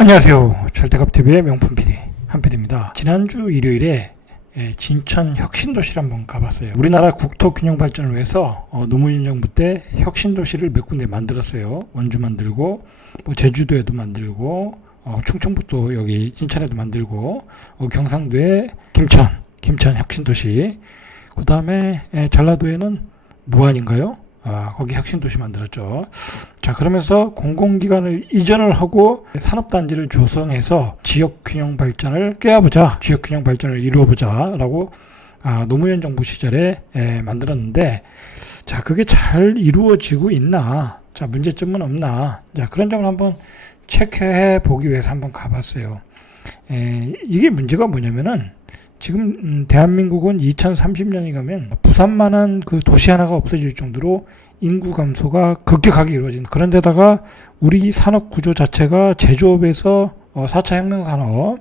안녕하세요. 철대갑TV의 명품 PD 한PD입니다. 지난주 일요일에 진천 혁신도시를 한번 가봤어요. 우리나라 국토균형 발전을 위해서 노무현 정부 때 혁신도시를 몇 군데 만들었어요. 원주 만들고 제주도에도 만들고 충청북도 여기 진천에도 만들고 경상도에 김천 혁신도시, 그 다음에 전라도에는 무안인가요? 거기 혁신도시 만들었죠. 자, 그러면서 공공기관을 이전을 하고 산업단지를 조성해서 지역균형 발전을 깨워보자, 지역균형 발전을 이루어보자 라고 노무현 정부 시절에 만들었는데, 자, 그게 잘 이루어지고 있나? 자, 문제점은 없나? 자, 그런 점을 한번 체크해 보기 위해서 한번 가봤어요. 이게 문제가 뭐냐면은, 지금 대한민국은 2030년이 가면 부산만한 그 도시 하나가 없어질 정도로 인구 감소가 급격하게 이루어진, 그런데다가 우리 산업 구조 자체가 제조업에서 4차 혁명 산업,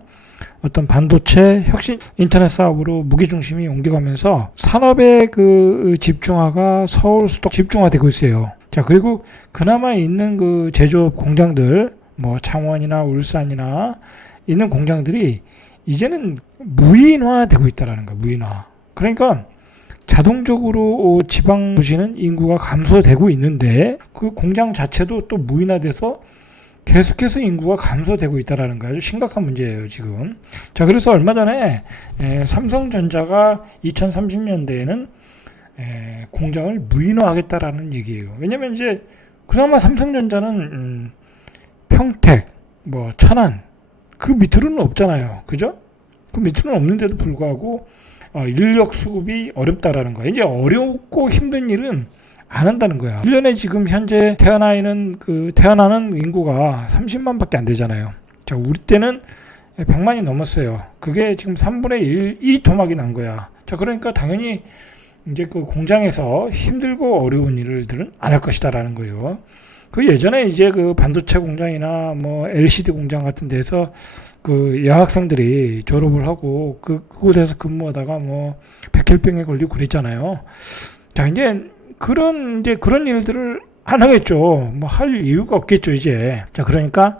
어떤 반도체, 혁신, 인터넷 사업으로 무게중심이 옮겨가면서 산업의 그 집중화가 서울 수도 집중화되고 있어요. 자, 그리고 그나마 있는 그 제조업 공장들, 창원이나 울산이나 있는 공장들이 이제는 무인화되고 있다라는 거예요. 무인화. 그러니까 자동적으로 지방 도시는 인구가 감소되고 있는데 그 공장 자체도 또 무인화돼서 계속해서 인구가 감소되고 있다라는 거예요. 아주 심각한 문제예요, 지금. 자, 그래서 얼마 전에 삼성전자가 2030년대에는 공장을 무인화하겠다라는 얘기예요. 왜냐면 이제 그나마 삼성전자는 평택, 천안 그 밑으로는 없잖아요. 그죠? 그 밑으로는 없는데도 불구하고 인력 수급이 어렵다라는 거야. 이제 어렵고 힘든 일은 안 한다는 거야. 1년에 지금 현재 태어나는 인구가 30만밖에 안 되잖아요. 자, 우리 때는 100만이 넘었어요. 그게 지금 3분의 1, 이 토막이 난 거야. 자, 그러니까 당연히 이제 그 공장에서 힘들고 어려운 일들은 안 할 것이다라는 거예요. 그 예전에 이제 그 반도체 공장이나 LCD 공장 같은 데서 그 여학생들이 졸업을 하고 그곳에서 근무하다가 백혈병에 걸리고 그랬잖아요. 자, 이제 그런 일들을 안 하겠죠. 할 이유가 없겠죠, 이제. 자, 그러니까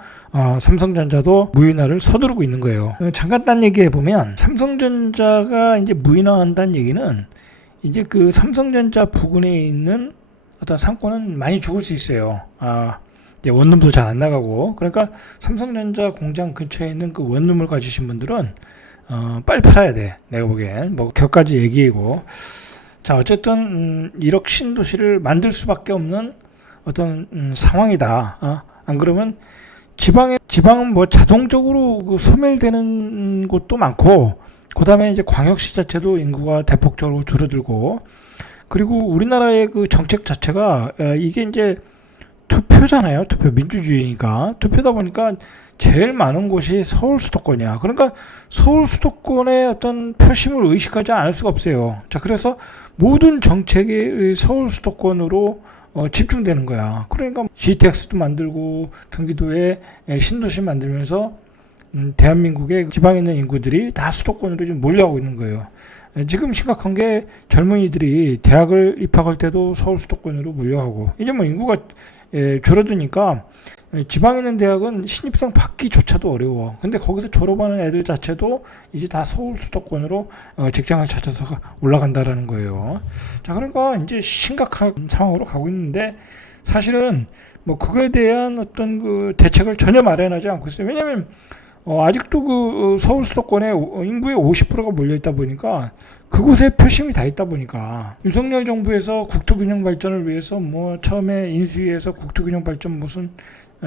삼성전자도 무인화를 서두르고 있는 거예요. 잠깐 딴 얘기해 보면 삼성전자가 이제 무인화한다는 얘기는 이제 그 삼성전자 부근에 있는 어떤 상권은 많이 죽을 수 있어요. 이제 원룸도 잘 안 나가고. 그러니까 삼성전자 공장 근처에 있는 그 원룸을 가지신 분들은 빨리 팔아야 돼. 내가 보기엔 격까지 얘기이고. 자, 어쨌든 1억 신도시를 만들 수밖에 없는 어떤 상황이다. 안 그러면 지방은 자동적으로 그 소멸되는 곳도 많고, 그 다음에 이제 광역시 자체도 인구가 대폭적으로 줄어들고, 그리고 우리나라의 그 정책 자체가 이게 이제 투표잖아요. 민주주의니까. 투표다 보니까 제일 많은 곳이 서울 수도권이야. 그러니까 서울 수도권의 어떤 표심을 의식하지 않을 수가 없어요. 자, 그래서 모든 정책이 서울 수도권으로 집중되는 거야. 그러니까 GTX도 만들고 경기도에 신도시 만들면서 대한민국의 지방에 있는 인구들이 다 수도권으로 좀 몰려가고 있는 거예요. 지금 심각한 게 젊은이들이 대학을 입학할 때도 서울 수도권으로 몰려가고, 이제 인구가 줄어드니까 지방에 있는 대학은 신입생 받기조차도 어려워. 근데 거기서 졸업하는 애들 자체도 이제 다 서울 수도권으로 직장을 찾아서 올라간다라는 거예요. 자, 그러니까 이제 심각한 상황으로 가고 있는데, 사실은 그거에 대한 어떤 그 대책을 전혀 마련하지 않고 있어요. 왜냐면 아직도 그 서울 수도권에 인구의 50%가 몰려 있다 보니까 그곳에 표심이 다 있다 보니까 윤석열 정부에서 국토균형 발전을 위해서 처음에 인수위에서 국토균형 발전 무슨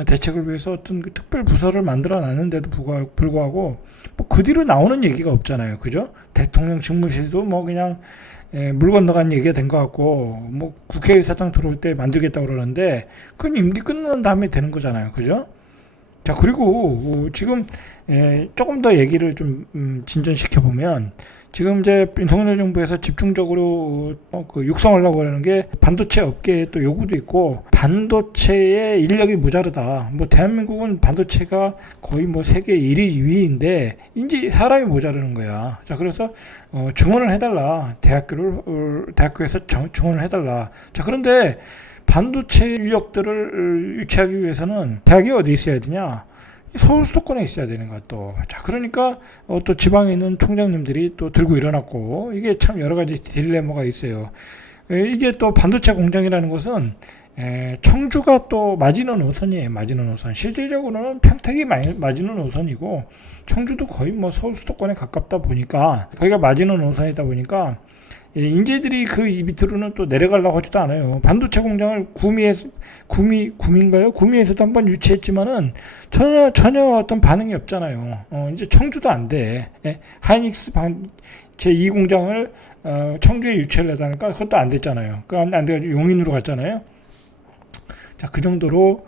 대책을 위해서 어떤 그 특별 부서를 만들어 놨는데도 불구하고 그 뒤로 나오는 얘기가 없잖아요. 그죠? 대통령 직무실도 그냥 물 건너간 얘기가 된 것 같고, 국회의사당 들어올 때 만들겠다고 그러는데 그건 임기 끝난 다음에 되는 거잖아요. 그죠? 자, 그리고 지금 조금 더 얘기를 좀 진전시켜 보면, 지금 이제 윤석열 정부에서 집중적으로 그 육성하려고 하는 게 반도체 업계의 또 요구도 있고, 반도체의 인력이 모자르다. 대한민국은 반도체가 거의 세계 1위, 2위인데 이제 사람이 모자르는 거야. 자, 그래서 증원을 해달라. 대학교에서 증원을 해달라. 자, 그런데 반도체 인력들을 유치하기 위해서는 대학이 어디 있어야 되냐? 서울 수도권에 있어야 되는 거야 또. 자, 그러니까 또 지방에 있는 총장님들이 또 들고 일어났고, 이게 참 여러 가지 딜레마가 있어요. 이게 또 반도체 공장이라는 것은 청주가 또 마지노 노선이에요. 마지노 노선. 실질적으로는 평택이 마지노 노선이고, 청주도 거의 뭐 서울 수도권에 가깝다 보니까, 거기가 마지노 노선이다 보니까 인재들이 그 이 밑으로는 또 내려가려고 하지도 않아요. 반도체 공장을 구미에서도 한번 유치했지만은 전혀 어떤 반응이 없잖아요. 이제 청주도 안 돼. 하이닉스 제2 공장을 청주에 유치를 하다니까 그것도 안 됐잖아요. 안 돼가지고 용인으로 갔잖아요. 자, 그 정도로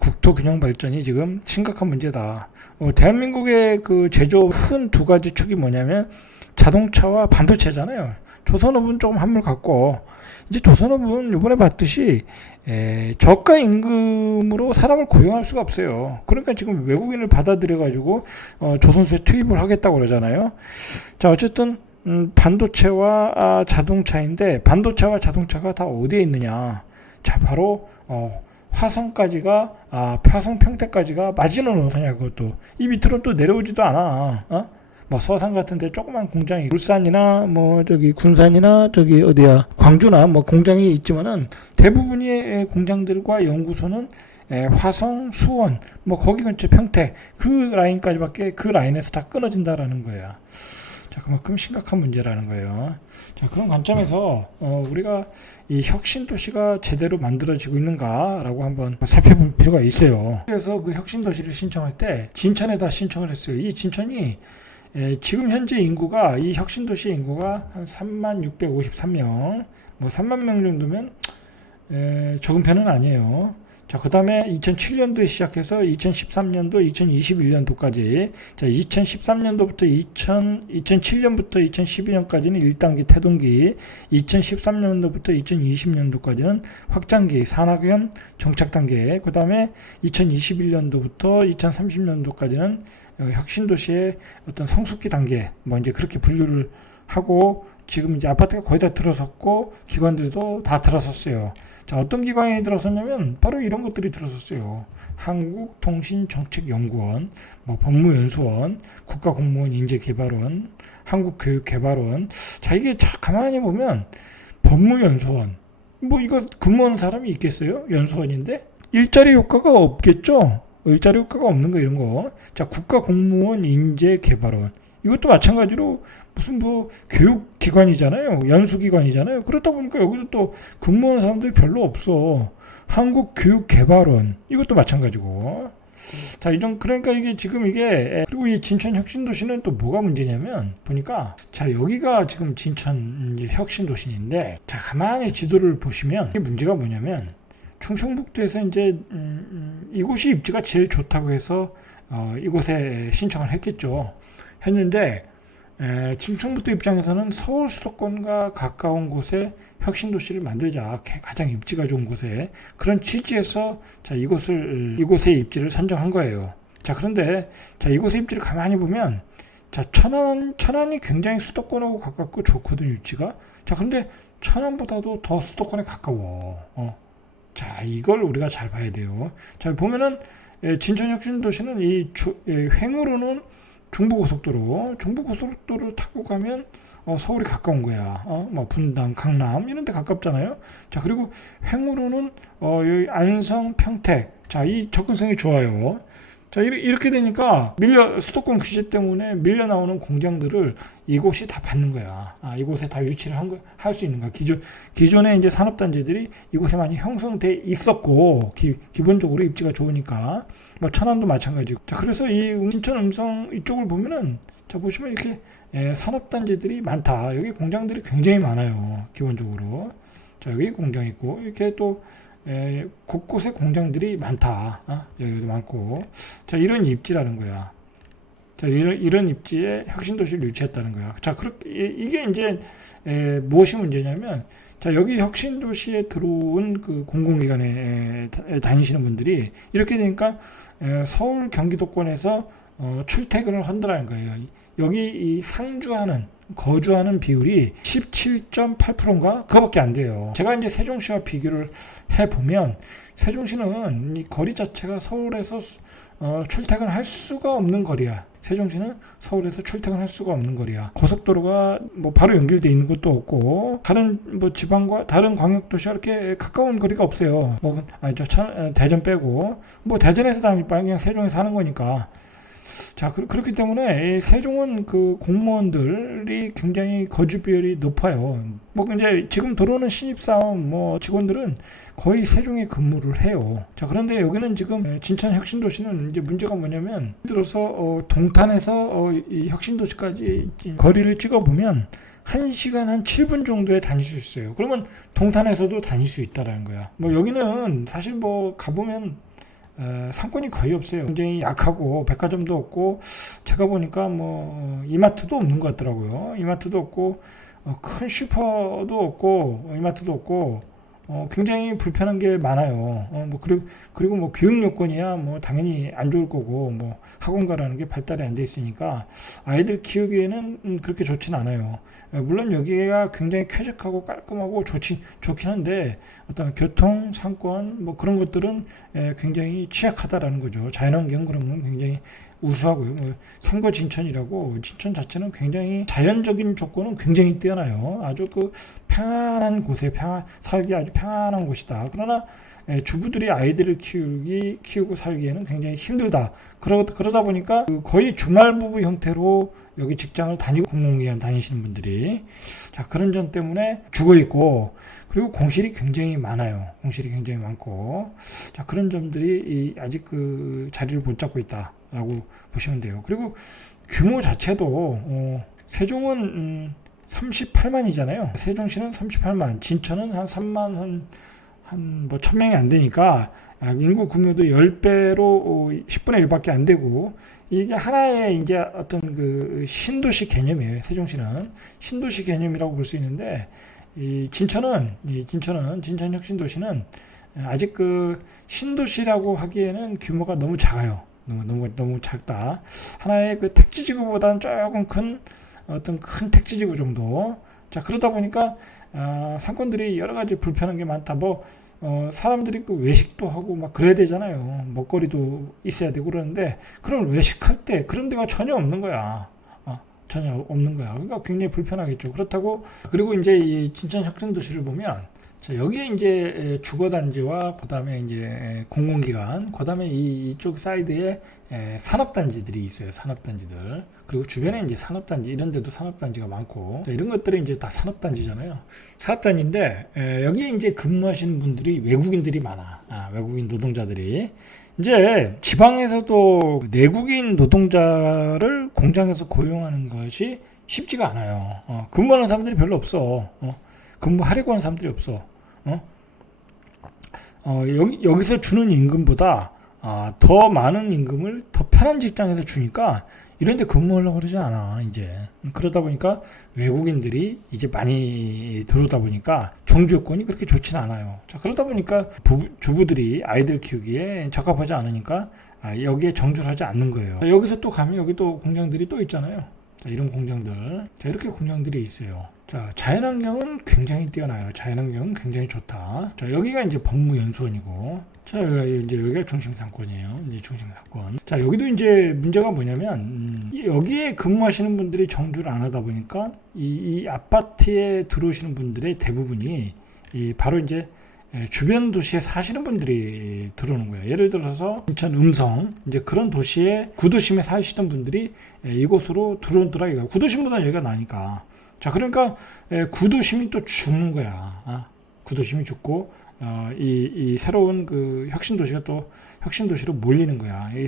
국토 균형 발전이 지금 심각한 문제다. 대한민국의 그 제조 큰 두 가지 축이 뭐냐면 자동차와 반도체잖아요. 조선업은 조금 한물 같고, 이제 조선업은 이번에 봤듯이 저가 임금으로 사람을 고용할 수가 없어요. 그러니까 지금 외국인을 받아들여가지고 조선소에 투입을 하겠다고 그러잖아요. 자, 어쨌든 반도체와 자동차인데, 반도체와 자동차가 다 어디에 있느냐? 자, 바로 화성까지가 화성 평택까지가 마지노 노선이야. 그것도 이 밑으로 또 내려오지도 않아. 뭐 서산 같은데 조그만 공장이, 울산이나 뭐 저기 군산이나 저기 어디야 광주나 뭐 공장이 있지만은 대부분의 공장들과 연구소는 화성, 수원, 뭐 거기 근처 평택 그 라인까지밖에, 그 라인에서 다 끊어진다라는 거야. 자, 그만큼 심각한 문제라는 거예요. 자, 그런 관점에서 우리가 이 혁신 도시가 제대로 만들어지고 있는가라고 한번 살펴볼 필요가 있어요. 그래서 그 혁신 도시를 신청할 때 진천에다 신청을 했어요. 이 진천이 지금 현재 인구가, 이 혁신 도시의 인구가 한 3653명, 뭐 3만 명 정도면 적은 편은 아니에요. 자, 그 다음에 2007년도에 시작해서 2013년도, 2021년도까지, 자, 2013년도부터 2007년부터 2012년까지는 1단계 태동기, 2013년도부터 2020년도까지는 확장기, 산학연 정착 단계, 그 다음에 2021년도부터 2030년도까지는 혁신도시의 어떤 성숙기 단계, 뭐 이제 그렇게 분류를 하고, 지금 이제 아파트가 거의 다 들어섰고, 기관들도 다 들어섰어요. 자, 어떤 기관이 들어섰냐면 바로 이런 것들이 들어섰어요. 한국통신정책연구원, 뭐 법무연수원, 국가공무원 인재개발원, 한국교육개발원. 자, 이게 가만히 보면 법무연수원, 뭐 이거 근무하는 사람이 있겠어요? 연수원인데 일자리 효과가 없겠죠? 일자리 효과가 없는 거, 이런 거. 자, 국가공무원 인재개발원, 이것도 마찬가지로 무슨 뭐 교육기관이잖아요. 연수기관이잖아요. 그렇다 보니까 여기도 또 근무하는 사람들이 별로 없어. 한국교육개발원, 이것도 마찬가지고. 자, 그러니까 이게 지금 그리고 이 진천 혁신도시는 또 뭐가 문제냐면, 보니까, 자, 여기가 지금 진천 혁신도시인데, 자, 가만히 지도를 보시면, 이게 문제가 뭐냐면, 충청북도에서 이제, 이곳이 입지가 제일 좋다고 해서, 이곳에 신청을 했는데, 충청북도 입장에서는 서울 수도권과 가까운 곳에 혁신도시를 만들자, 가장 입지가 좋은 곳에, 그런 취지에서 자, 이곳의 입지를 선정한 거예요. 자, 그런데 자, 이곳의 입지를 가만히 보면, 자, 천안이 굉장히 수도권하고 가깝고 좋거든, 입지가. 자, 그런데 천안보다도 더 수도권에 가까워. 자, 이걸 우리가 잘 봐야 돼요. 자, 보면은 진천 혁신도시는 횡으로는 중부고속도로 타고 가면 서울이 가까운 거야. 뭐 분당, 강남 이런 데 가깝잖아요. 자, 그리고 횡으로는 여기 안성, 평택. 자, 이 접근성이 좋아요. 자, 이렇게 되니까 수도권 규제 때문에 밀려 나오는 공장들을 이곳이 다 받는 거야. 이곳에 다 유치를 할 수 있는 거야. 기존에 이제 산업단지들이 이곳에 많이 형성돼 있었고, 기본적으로 입지가 좋으니까. 뭐 천안도 마찬가지고. 자, 그래서 이 진천 음성 이쪽을 보면은, 자, 보시면 이렇게 산업단지들이 많다. 여기 공장들이 굉장히 많아요. 기본적으로. 자, 여기 공장 있고, 이렇게 또 곳곳에 공장들이 많다. 여기도 많고. 자, 이런 입지라는 거야. 자, 이런 입지에 혁신도시를 유치했다는 거야. 자, 그렇게, 이게 이제 무엇이 문제냐면, 자, 여기 혁신도시에 들어온 그 공공기관에 다니시는 분들이 이렇게 되니까 서울 경기도권에서 출퇴근을 한다는 거예요. 여기 이 거주하는 비율이 17.8%인가? 그거밖에 안 돼요. 제가 이제 세종시와 비교를 해보면, 세종시는 이 거리 자체가 서울에서 출퇴근할 수가 없는 거리야. 세종시는 서울에서 출퇴근할 수가 없는 거리야. 고속도로가 뭐 바로 연결돼 있는 것도 없고 다른 뭐 지방과 다른 광역도시와 이렇게 가까운 거리가 없어요. 뭐 대전 빼고 뭐 대전에서 다닐 바에 그냥 세종에서 하는 거니까. 자, 그렇기 때문에 세종은 그 공무원들이 굉장히 거주 비율이 높아요. 뭐 이제 지금 들어오는 신입사원 뭐 직원들은 거의 세종에 근무를 해요. 자, 그런데 여기는 지금 진천 혁신도시는 이제 문제가 뭐냐면 예를 들어서 동탄에서 이 혁신도시까지 거리를 찍어보면 1시간 한 7분 정도에 다닐 수 있어요. 그러면 동탄에서도 다닐 수 있다라는 거야. 뭐 여기는 사실 뭐 가보면 상권이 거의 없어요. 굉장히 약하고 백화점도 없고 제가 보니까 뭐 이마트도 없는 것 같더라고요. 이마트도 없고 큰 슈퍼도 없고 이마트도 없고 굉장히 불편한 게 많아요. 뭐 그리고 뭐 교육 요건이야 뭐 당연히 안 좋을 거고 뭐 학원가라는 게 발달이 안 돼 있으니까 아이들 키우기에는 그렇게 좋진 않아요. 물론 여기가 굉장히 쾌적하고 깔끔하고 좋긴 한데 어떤 교통, 상권 뭐 그런 것들은 굉장히 취약하다라는 거죠. 자연환경 그런 건 굉장히 우수하고요. 뭐 선거 진천이라고 진천 자체는 굉장히 자연적인 조건은 굉장히 뛰어나요. 아주 그 평안한 곳에 살기 아주 평안한 곳이다. 그러나 주부들이 아이들을 키우고 살기에는 굉장히 힘들다. 그러다 보니까 거의 주말부부 형태로 여기 직장을 다니고 공공기관 다니시는 분들이 자 그런 점 때문에 죽어 있고 그리고 공실이 굉장히 많아요. 공실이 굉장히 많고 자 그런 점들이 아직 그 자리를 못 잡고 있다라고 보시면 돼요. 그리고 규모 자체도 세종은 38만이잖아요. 세종시는 38만, 진천은 한 3만 한 뭐 1000명이 안 되니까 인구 규모도 10배로 10분의 1밖에 안 되고 이게 하나의 이제 어떤 그 신도시 개념이에요. 세종시는 신도시 개념이라고 볼 수 있는데 진천 혁신도시는 아직 그 신도시라고 하기에는 규모가 너무 작아요. 너무 작다. 하나의 그 택지지구보다는 조금 큰 어떤 큰 택지지구 정도. 자 그러다 보니까 상권들이 여러 가지 불편한 게 많다. 뭐 사람들이 그 외식도 하고 막 그래야 되잖아요. 먹거리도 있어야 되고 그러는데 그럼 외식할 때 그런 데가 전혀 없는 거야. 전혀 없는 거야. 그러니까 굉장히 불편하겠죠. 그렇다고 그리고 이제 이 진천 혁신도시를 보면 자, 여기에 이제 주거단지와 그다음에 이제 공공기관, 그다음에 이쪽 사이드에 산업단지들이 있어요. 산업단지들. 그리고 주변에 이제 산업단지 이런 데도 산업단지가 많고 자, 이런 것들이 이제 다 산업단지잖아요. 산업단지인데 여기에 이제 근무하시는 분들이 외국인들이 많아. 외국인 노동자들이 이제 지방에서도 내국인 노동자를 공장에서 고용하는 것이 쉽지가 않아요. 근무하는 사람들이 별로 없어. 근무하려고 하는 사람들이 없어. 여기서 주는 임금보다 더 많은 임금을 더 편한 직장에서 주니까 이런 데 근무하려고 그러지 않아, 이제. 그러다 보니까 외국인들이 이제 많이 들어오다 보니까 정주 여건이 그렇게 좋지는 않아요. 자, 그러다 보니까 주부들이 아이들 키우기에 적합하지 않으니까 여기에 정주를 하지 않는 거예요. 자, 여기서 또 가면 여기도 공장들이 또 있잖아요. 자, 이런 공장들. 자, 이렇게 공장들이 있어요. 자, 자연환경은 굉장히 뛰어나요. 자연환경은 굉장히 좋다. 자, 여기가 이제 법무연수원이고, 자, 여기가 중심상권이에요. 이제 중심상권. 자, 여기도 이제 문제가 뭐냐면, 여기에 근무하시는 분들이 정주를 안 하다 보니까, 이 아파트에 들어오시는 분들의 대부분이, 바로 이제, 주변 도시에 사시는 분들이 들어오는 거예요. 예를 들어서 인천 음성 이제 그런 도시에 구도심에 사시던 분들이 이곳으로 들어오더라 이거. 구도심보다 여기가 나니까. 자 그러니까 구도심이 또 죽는 거야. 구도심이 죽고 이 새로운 그 혁신도시가 또 혁신도시로 몰리는 거야. 이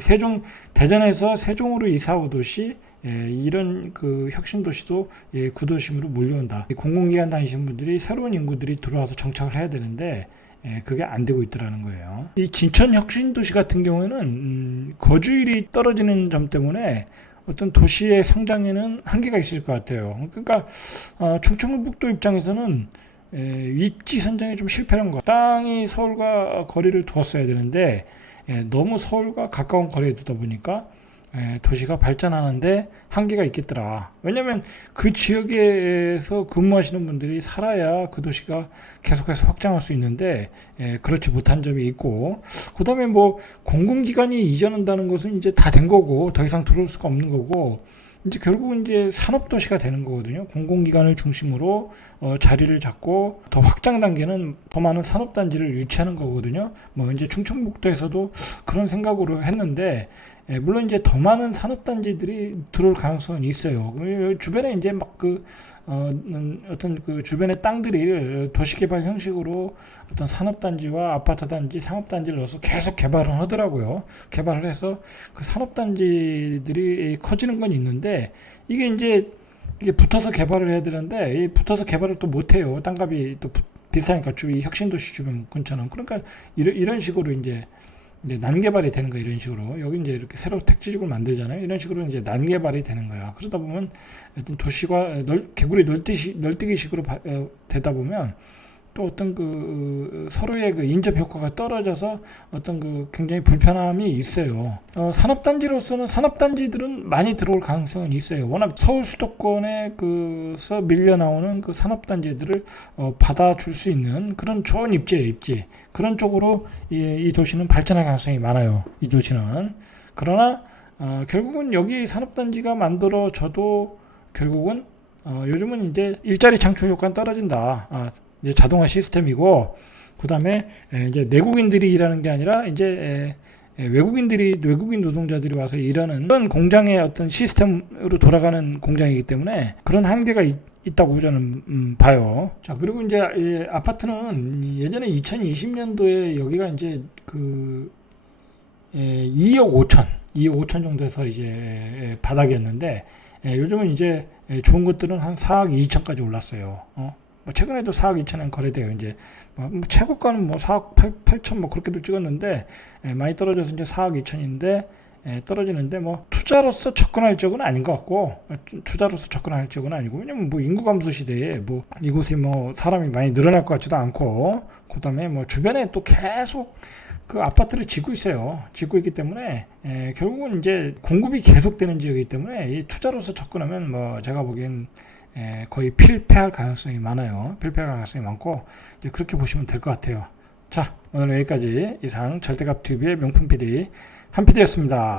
대전에서 세종으로 이사 오듯이 이런 그 혁신도시도 구도심으로 몰려온다. 공공기관 다니시는 분들이 새로운 인구들이 들어와서 정착을 해야 되는데 그게 안 되고 있더라는 거예요. 이 진천 혁신도시 같은 경우에는 거주율이 떨어지는 점 때문에 어떤 도시의 성장에는 한계가 있을 것 같아요. 그러니까 충청북도 입장에서는 입지 선정에 좀 실패한 것. 땅이 서울과 거리를 두었어야 되는데 너무 서울과 가까운 거리에 두다 보니까 도시가 발전하는데 한계가 있겠더라. 왜냐하면 그 지역에서 근무하시는 분들이 살아야 그 도시가 계속해서 확장할 수 있는데 그렇지 못한 점이 있고, 그 다음에 뭐 공공기관이 이전한다는 것은 이제 다 된 거고 더 이상 들어올 수가 없는 거고, 이제 결국은 이제 산업도시가 되는 거거든요. 공공기관을 중심으로 자리를 잡고 더 확장 단계는 더 많은 산업단지를 유치하는 거거든요. 뭐 이제 충청북도에서도 그런 생각으로 했는데, 물론 이제 더 많은 산업단지들이 들어올 가능성은 있어요. 주변에 이제 막 어떤 그 주변의 땅들이 도시개발 형식으로 어떤 산업단지와 아파트단지, 상업단지를 넣어서 계속 개발을 하더라고요. 개발을 해서 그 산업단지들이 커지는 건 있는데, 이게 붙어서 개발을 해야 되는데, 이 붙어서 개발을 또 못해요. 땅값이 또 비싸니까, 주위 혁신도시 주변 근처는. 그러니까 이런 식으로 이제 난개발이 되는 거야. 이런 식으로 여기 이제 이렇게 새로 택지지구를 만들잖아요. 이런 식으로 이제 난개발이 되는 거야. 그러다 보면 어떤 도시가 개구리 널뛰기식으로 되다 보면 또 어떤 그 서로의 그 인접 효과가 떨어져서 어떤 그 굉장히 불편함이 있어요. 산업단지로서는 산업단지들은 많이 들어올 가능성은 있어요. 워낙 서울 수도권에 그서 밀려 나오는 그 산업단지들을 받아줄 수 있는 그런 좋은 입지 그런 쪽으로 이 도시는 발전할 가능성이 많아요. 이 도시는. 그러나 결국은 여기 산업단지가 만들어져도 결국은 요즘은 이제 일자리 창출 효과는 떨어진다. 이제 자동화 시스템이고, 그 다음에 이제 내국인들이 일하는 게 아니라 이제 외국인 노동자들이 와서 일하는 그런 공장의 어떤 시스템으로 돌아가는 공장이기 때문에 그런 한계가 있다고 저는 봐요. 자, 그리고 이제 아파트는 예전에 2020년도에 여기가 이제 그 2억 5천 정도에서 이제 바닥이었는데, 요즘은 이제 좋은 것들은 한 4억 2천까지 올랐어요. 뭐 최근에도 4억 2천엔 거래돼요. 이제 뭐 최고가는 뭐 4억 8천 뭐 그렇게도 찍었는데, 많이 떨어져서 이제 4억 2천인데 떨어지는데, 뭐 투자로서 접근할 적은 아닌 것 같고, 투자로서 접근할 적은 아니고, 왜냐면 뭐 인구 감소 시대에 뭐 이곳이 뭐 사람이 많이 늘어날 것 같지도 않고, 그다음에 뭐 주변에 또 계속 그 아파트를 짓고 있어요. 짓고 있기 때문에 결국은 이제 공급이 계속되는 지역이기 때문에 이 투자로서 접근하면 뭐 제가 보기엔 거의 필패할 가능성이 많아요. 필패할 가능성이 많고, 이제 그렇게 보시면 될 것 같아요. 자, 오늘 여기까지 이상 절대값 TV의 명품 PD 한 PD였습니다.